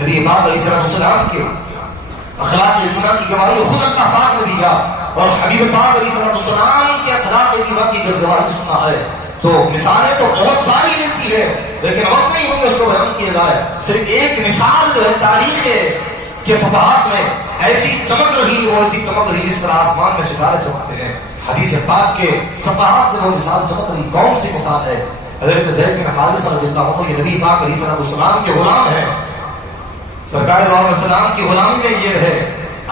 نبی پاک علیہ السلام کے اخلاق اسلام کی گواہی خود اللہ پاک نے دیا اور حبیب پاک علیہ السلام کے اخلاق ایمان کی گواہی سنا ہے. تو مثالیں تو بہت ساری ملتی ہے لیکن وقت نہیں ہوں گے اس کو بیان کیا جائے. صرف ایک مثال جو ہے تاریخ کے صفحات میں ایسی چمک رہی وہ ایسی چمک رہی جس طرح آسمان میں ستارے چمکتے ہیں. حدیث پاک کے صفحات میں وہ مثال چمک رہی. کون سی مثال ہے؟ حضرت زید بن حارثہ رضی اللہ عنہ یہ نبی پاک علیہ السلام کے غلام ہیں. سرکار دو علیہ السلام کی غلامی میں یہ رہے.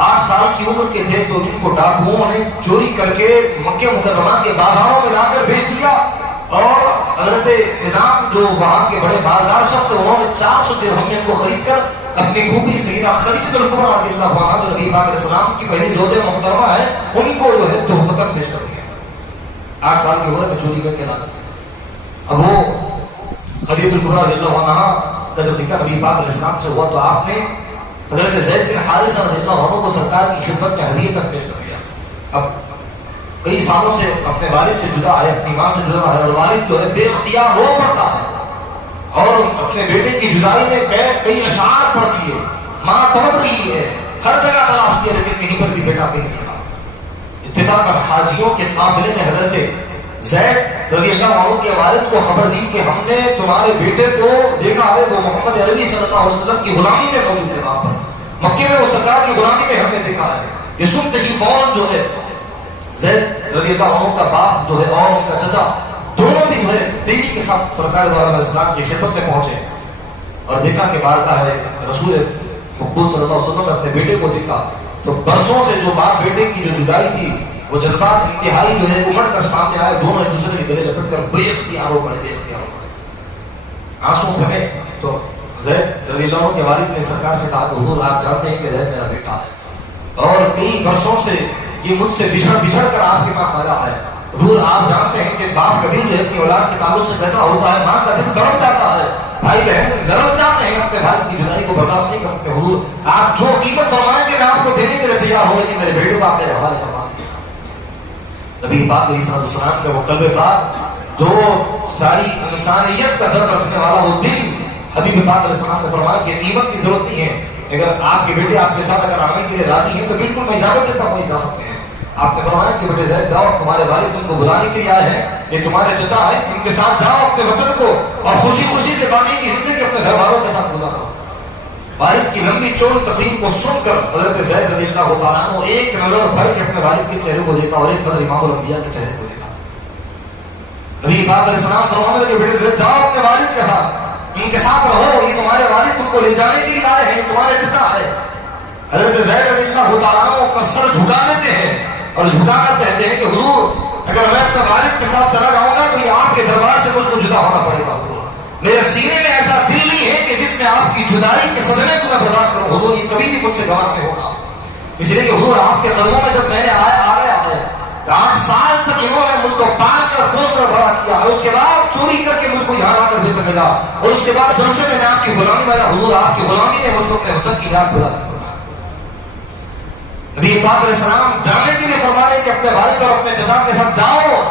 8 سال کی عمر کے تھے تو ان کو ڈاکوؤں نے چوری کر کے مکہ مکرمہ کے بازاروں میں لا کر بیچ دیا اور حضرت نظام جو وہاں کے بڑے مالدار شخص انہوں نے 400 درہم میں ان کو خرید کر اپنی پھوپھی سیدہ خدیجہ الکبریٰ رضی اللہ عنہا جو نبی پاک علیہ السلام کی پہلی زوجہ محترمہ ہے ان کو جو ہے تحفتاً پیش کر دیا. 8 سال کی عمر میں چوری کر کے لا دیا. اب وہ خدیجہ الکبریٰ رضی اللہ عنہا کا جب نکاح نبی پاک علیہ السلام سے ہوا تو آپ نے حضرت زید بن حارثہ رضی اللہ عنہ کو سرکار کی خدمت میں ہدیہ کر پیش کر دیا. اب کئی سالوں سے اپنے والد سے جدا ہے, اپنی ماں سے جدا ہے اور والد جو ہے بے اختیار رو پڑتا ہے اور اپنے بیٹے کی جدائی میں کئی اشعار پڑھ دیے. ماں تڑپ رہی ہے, ہر جگہ تلاش کیا لیکن کہیں پر بھی بیٹا مل نہیں رہا. اتفاقاً حاجیوں کے قافلے میں حضرت زید رضی اللہ عنہ کے والد کو خبر دی کہ ہم نے تمہارے بیٹے کو دیکھا ہے, وہ محمد عربی صلی اللہ علیہ وسلم کی غلامی میں موجود ہے. وہاں پر مکے میں وہ سرکار کی غلامی میں ہم نے دیکھا ہے. یہ سنتے ہی فوراً جو ہے زید رضی اللہ عنہ کا باپ جو ہے اور ان کا چچا دونوں بھی جو ہے تیزی کے ساتھ سرکار دو علیہ السلام کی خدمت میں پہنچے اور دیکھا کہ بارگاہ ہے رسول مقبول صلی اللہ علیہ وسلم نے اپنے بیٹے کو دیکھا تو برسوں سے جو باپ بیٹے کی جو جدائی تھی وہ جذبات انتہائی جو ہے امڑ کر سامنے آئے. دونوں ایک دوسرے کے گلے لپٹ کر بے اختیار ہو پڑے. آنسو تھمے تو زید رضی اللہ عنہ کے والد نے سرکار سے کہا کہ حضور آپ جانتے ہیں کہ زید میرا بیٹا ہے اور کئی برسوں سے یہ مجھ سے بچھڑ کر آپ کے پاس آیا ہے. حضور آپ جانتے ہیں کہ باپ کا دل جو ہے اپنی اولاد کے تعلق سے کیسا ہوتا ہے, ماں کا دل تڑپ جاتا ہے, بھائی بہن لڑ جاتے ہیں اپنے بھائی کی جدائی کو برداشت نہیں کر سکتے. حضور آپ جو قیمت فرمائیں گے میں آپ کو دینے کے لیے تیار ہوں لیکن میرے بیٹے کو آپ میرے حوالے فرما دیں. نبی پاک علیہ السلام کا وہ قلب پاک جو ساری انسانیت کا درد رکھنے والا وہ دل حبیب پاک علیہ السلام نے فرمایا کہ قیمت کی ضرورت نہیں ہے, اگر آپ کے بیٹے آپ کے ساتھ اگر آنے کے لیے راضی ہیں تو بالکل میں اجازت دیتا ہوں جا سکتے ہیں. آپ نے فرمایا کہ بیٹے زید جاؤ, تمہارے والد تم کو بلانے کے لیے آئے ہیں, یہ تمہارے چچا ہے, ان کے ساتھ جاؤ اپنے وطن کو اور خوشی خوشی سے باقی کی زندگی اپنے گھر والوں کے ساتھ گزارو. والد کی لمبی چوڑی تقریر کو سن کر حضرت زید رضی اللہ تعالیٰ عنہ ایک نظر بھر کے اپنے والد کے چہرے کو دیکھا اور ایک نظر امام الانبیاء کے چہرے کو دیکھا. نبی پاک علیہ السلام فرمانے لگے بیٹے زید جاؤ اپنے والد کے ساتھ, ان کے ساتھ رہو, یہ تمہارے والد تم کو لے جانے کے لیے آئے ہیں, تمہارے چچا ہے. حضرت زید رضی اللہ تعالیٰ عنہ کا سر جھکا لیتے ہیں اور جھکا کر کہتے ہیں کہ حضور اگر میں اپنے والد کے ساتھ چلا جاؤں گا تو یہ آپ کے دربار سے مجھ کو جدا ہونا پڑے گا. میرے سینے میں ایسا دل نہیں ہے کہ جس میں آپ کی جدائی کے صدمے کو میں برداشت کروں. حضور یہ کبھی بھی مجھ سے گوار نہیں ہوگا, اس لیے کہ حضور آپ کے قدموں میں جب میں نے آیا ہے 8 سال تک انہوں نے مجھ کو پال کر پوس کر بڑا کیا اور اس کے بعد چوری کر کے مجھ کو یہاں لا کر بیچا ملا اور اس کے بعد جب سے میں نے آپ کی غلامی میں حضور آپ کی غلامی نے مجھ کو اپنے وطن کی یاد دلا دی. نبی پاک علیہ السلام جانے کے لیے فرما رہے کہ اپنے والد اور اپنے چچا کے ساتھ جاؤ,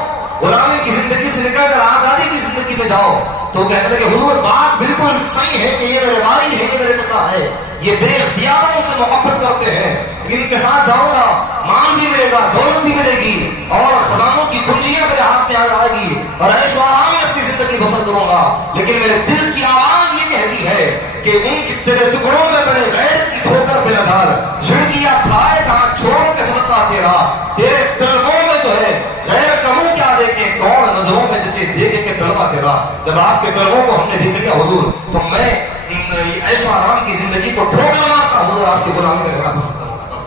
غلامی کی زندگی سے نکل کر آزادی کی زندگی میں جاؤ. تو کہتے ہیں کہ حضور بات بالکل صحیح ہے کہ یہ میرے والد ہے, یہ میرے چچا ہے, یہ بے اختیار مجھ سے محبت کرتے ہیں, ان کے ساتھ جاؤں گا مال بھی ملے گا, دولت بھی ملے گی اور خزانوں کی کنجیاں میرے ہاتھ میں آ جائے گی اور عیش و آرام میں اپنی زندگی بسر کروں گا. لیکن میرے دل کی آواز یہ کہتی ہے کہ ان کے تیرے ٹکڑوں میں میرے غیر کی ٹھوکر پہ نہ ڈال, جھڑکیاں کھائے کہاں چھوڑ کے صدقہ تیرا, تیرے طلبوں میں جو ہے غیر کا منہ کیا دیکھے, کون نظروں میں جسے دیکھے کہ طلبہ تیرا. جب آپ کے طلبوں کو ہم نے دیکھ لیا حضور تو میں عیش و آرام کی زندگی کو ٹھوکر مارتا ہوں, آپ کی غلامی میں رہنا پسند کرتا ہوں.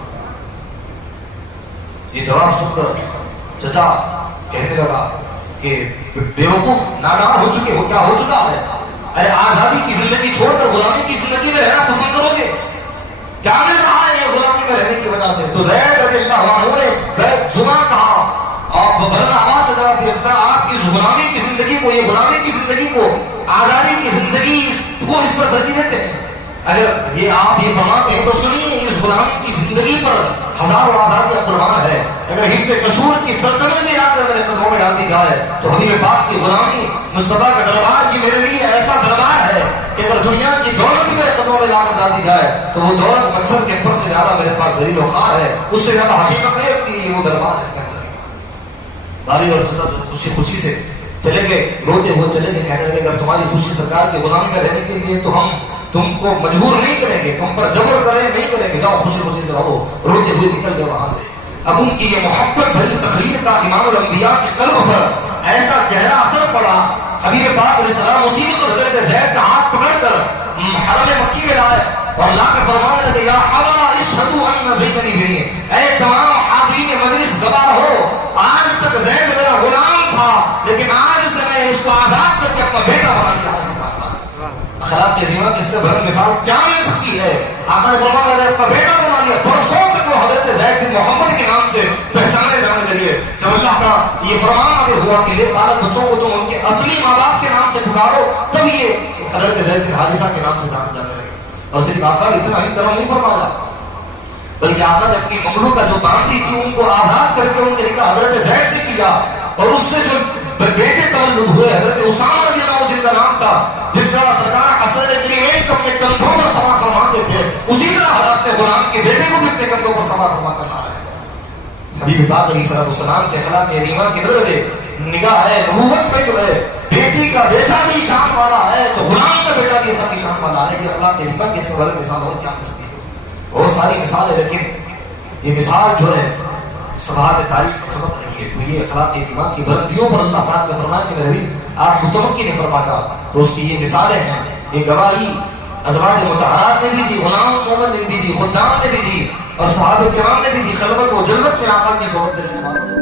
یہ جواب سن کر چچا کہنے لگا کہ بیوقوف نادان ہو چکے ہو, کیا ہو چکا ہے, ارے آزادی کی زندگی چھوڑ کر غلامی کی زندگی میں رہنا پسند کرو گے, کیا مل رہا ہے یہ غلامی میں رہنے کی وجہ سے. تو زید رضی اللہ عنہ نے بیت زنا کہا اور بلند آواز سے جواب دیا, اس طرح آپ اس غلامی کی زندگی کو, یہ غلامی کی زندگی کو آزادی کی زندگی کو اس پر ترجیح دیتے ہیں. اگر یہ آپ یہ فرماتے ہیں تو سنیے, اس غلامی کی زندگی پر ہزاروں آزادیاں قربان ہے. اگر حفظ قصور کی سلطنت بھی آ کر میرے قدموں میں ڈال دی جائے تو حبیب پاک کی غلامی مصطفیٰ کا دربار یہ میرے لیے ایسا دربار ہے کہ اگر دنیا کی دولت بھی میرے قدموں میں لا کر ڈال دی جائے تو وہ دولت مچھر کے پر سے زیادہ میرے پاس ذلیل و خوار ہے، اس سے زیادہ حقیقت نہیں ہوتی ہے وہ دربار ہے۔ باری اور خوشی خوشی سے چلے گئے، روتے ہوئے چلے گئے، کہنے لگے اگر تمہاری خوشی سرکار کی غلامی میں رہنے کے لیے تو ہم تم کو مجبور نہیں کریں گے، تم پر جبر کریں نہیں کریں گے، جاؤ خوشی خوشی سے رہو۔ روتے ہوئے نکل گئے وہاں سے۔ اب ان کی یہ محبت بھری تقریر کا امام الانبیاء کے قلب پر ایسا گہرا اثر پڑا، حبیب پاک علیہ السلام اسی وقت حضرت زید کا ہاتھ پکڑ کر حرم مکی میں لائے اور لا کر فرمانے لگے یا حضرا اشہدوا ان زیدنی بنی، اے تمام حاضرین مجلس گواہ ہو، آج تک زید میرا غلام تھا لیکن آج سے میں اس کو آزاد کر کے اپنا بیٹا بنا لیا ہوں۔ اخلاق عظیمہ کی اس سے بڑی مثال کیا مل سکتی ہے؟ آقا نے فرمایا میں نے اپنا بیٹا بنا لیا۔ برسوں تک وہ حضرت زید بن محمد کے نام سے پہچانے جانے لگے۔ جب اللہ کا یہ فرمان اگر ہوا کہ لے پالک بچوں کو تم ان کے اصلی ماں باپ کے نام سے پکارو، تب یہ حضرت زید بن حارثہ کے نام سے جانے جانے لگے۔ اور صرف آقا اتنا ہی کرم نہیں فرمایا بلکہ آقا نے اپنی مملوک کا جو باندھی تھی ان کو آزاد کر کے ان کے نکاح حضرت زید سے کیا، اور اس سے جو بیٹے تولد ہوئے حضرت اسامہ رضی اللہ عنہ جن کا نام تھا، جس طرح سرکار حسن کریم کو اپنے کندھوں پر سوار فرماتے تھے، اسی طرح حضرت غلام کے بیٹے کو بھی اپنے کندھوں پر سوار فرما کر لا رہے ہیں۔ حبیب پاک علیہ السلام کے اخلاق عظیمہ کی نظر نگاہ ہے، نبوت پہ جو ہے بیٹی کا بیٹا بھی شان والا ہے تو غلام کا بیٹا بھی ایسا بھی شان والا ہے کہ اخلاق عظیمہ کی اس سے بڑی مثال اور کیا مل سکتی ہے؟ بہت ساری مثال ہے لیکن یہ مثال جو ہے صحابہ تاریخ میں چمک رہی ہے، تو یہ اخلاق ایمان کی بلندیوں پر اللہ پاک نے فرمایا کہ میرے حبیب آپ متمکن نہیں فرماتا، تو اس کی یہ مثالیں ہیں، یہ گواہی ازواج مطہرات نے بھی دی، غلام مومن نے بھی دی، خدام نے بھی دی، اور صحابہ کرام نے بھی دی، خلوت و جلوت میں آقا کی صحبت کرنے والوں نے